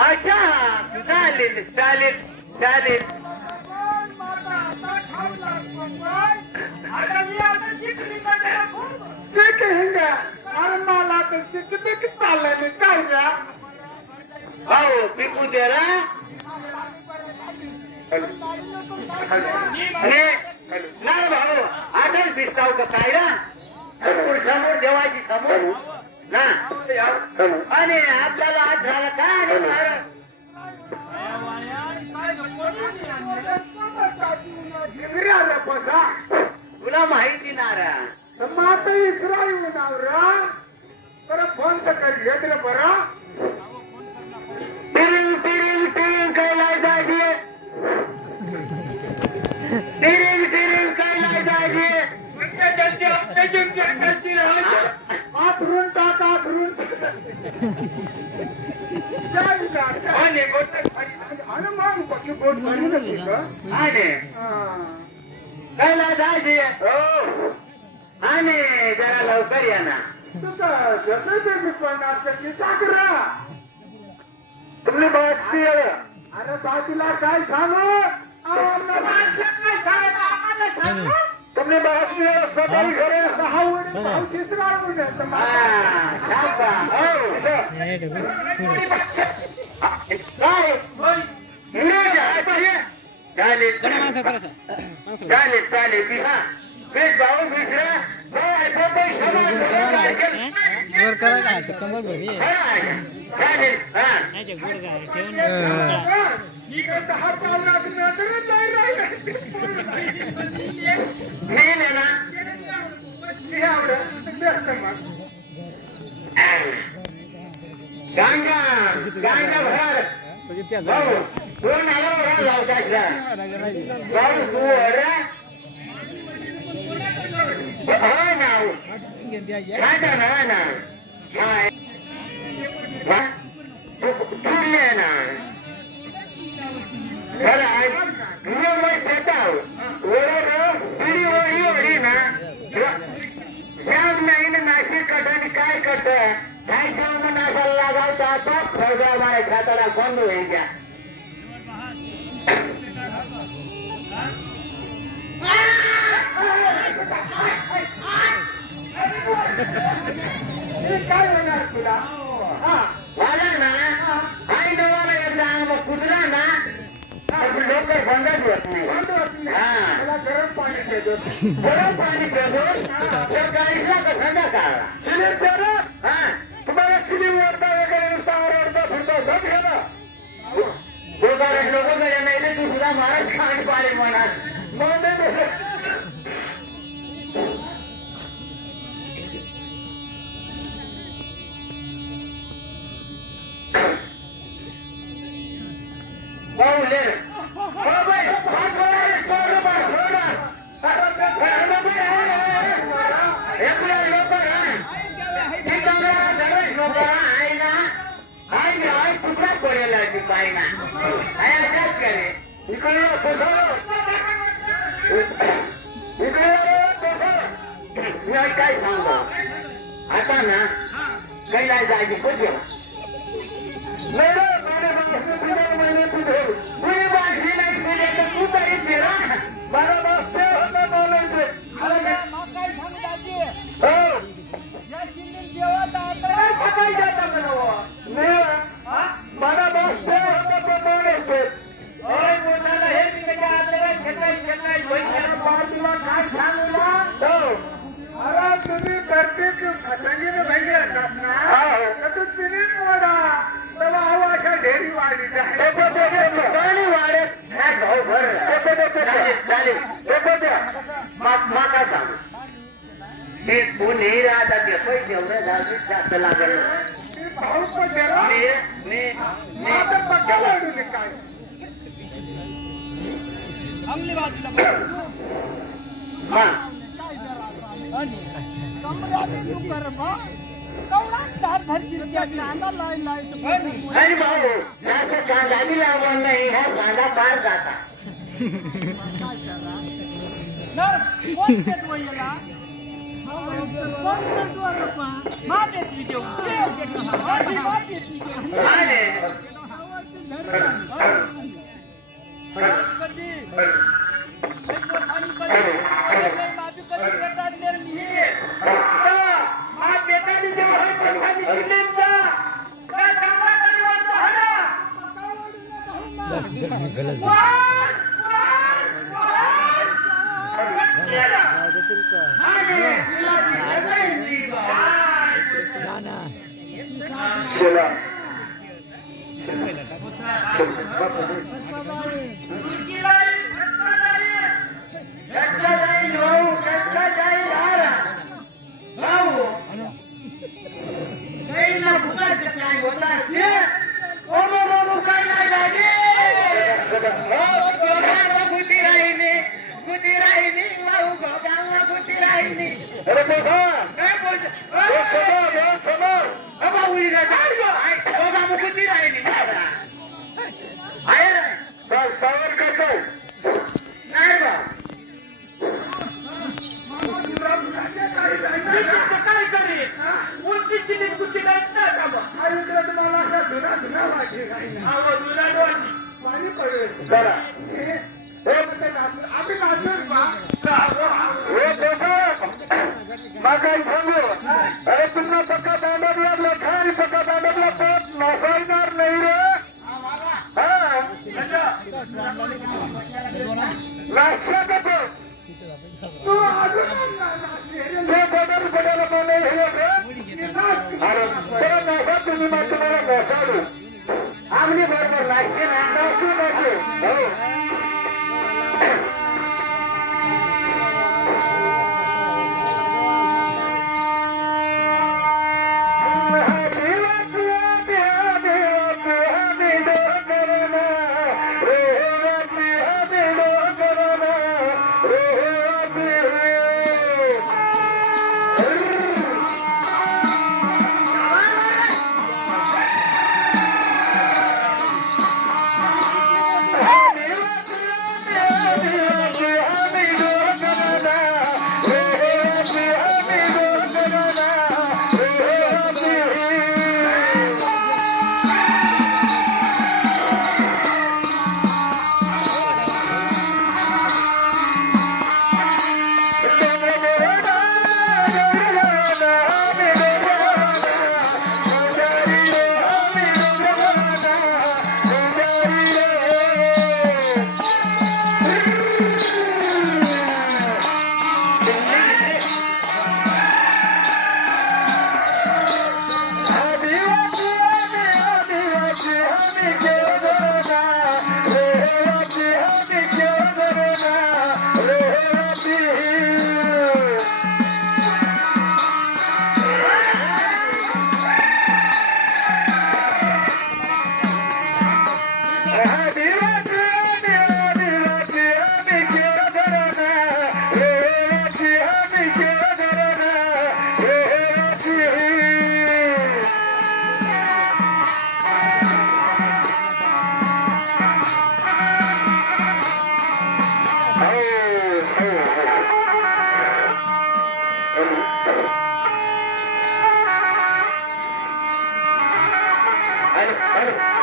अच्छा चालेल चालेल चालेल मला किती चाललंय मी काय द्या भाऊ पिकू दे रा नाही भाऊ आताच भिजताव का काय ना समोर समोर देवाची समोर ना आणि आपल्याला आज झाला का तुला माहिती ना रा माता इस्राईल नावरा तर फोन तर घेतलं बरं टिरिंग टिरिंग टिरिंग कैलाय जायचे टिरिंग टिरिंग कैलाय जायचे आथरून टाका आथरून हनुमान पक्षी बोट भरी नव्हती का कैलाय जायचे हो आणि जरा लवकर या ना तुम्ही बसती अरे बाजूला काय सांगू तुम्ही बसती सकाळी घरे चालेल चालेल चालेल बिहा बेस भाऊ बिसरा कमर भरी चालेल हा मेल आहे ना गांगा गांगा भर भाऊ दोन आलो लावता भाऊ तू अरे हा ना ना तुले ना नाशिक कटाने काय करत काय सांगून नाशाला लागावता तो सगळ्या मारे खाताला बंद होईल द्या काय होणार तुला वाला ना आई नवाला एकदा मग कुदरा ना लवकर बंदच होत नाही गरम पाणी देतो गरम पाणी पितो गाडीला का थंडा काढा तुम्हाला सिली ओरडा वगैरे नुसता ओरडता फिरतो बघ घ्या गोदावरी लोक नाही तू सुद्धा महाराज खाण पाणी म्हणत मग बाहुले काय सांगतो आता ना कैलाय जायची कुठे महिने तुझे तुझी बाजली नाही तुझे तर तू तरी फिरा मला बसते होतं बोलायचे हो सकाळी जाता मला बसते होतं तो बोलायचे हे तिकडच्या आपल्याला काय सांगूला हो अरे तुम्ही प्रत्येक संगीत भेटले असतात ना तर तिने मोडा तेव्हा अशा ढेरी वाढली पाणी वाढत भाऊ भर चालेल माका सांग हे पुणे राहतात पैसे एवढं जास्त लागल भाऊ पण त्याला पक्का वाढू दे काय आणि भाऊ जास्त कांदाही लावणार नाही हा कांदा पार जाता Hello.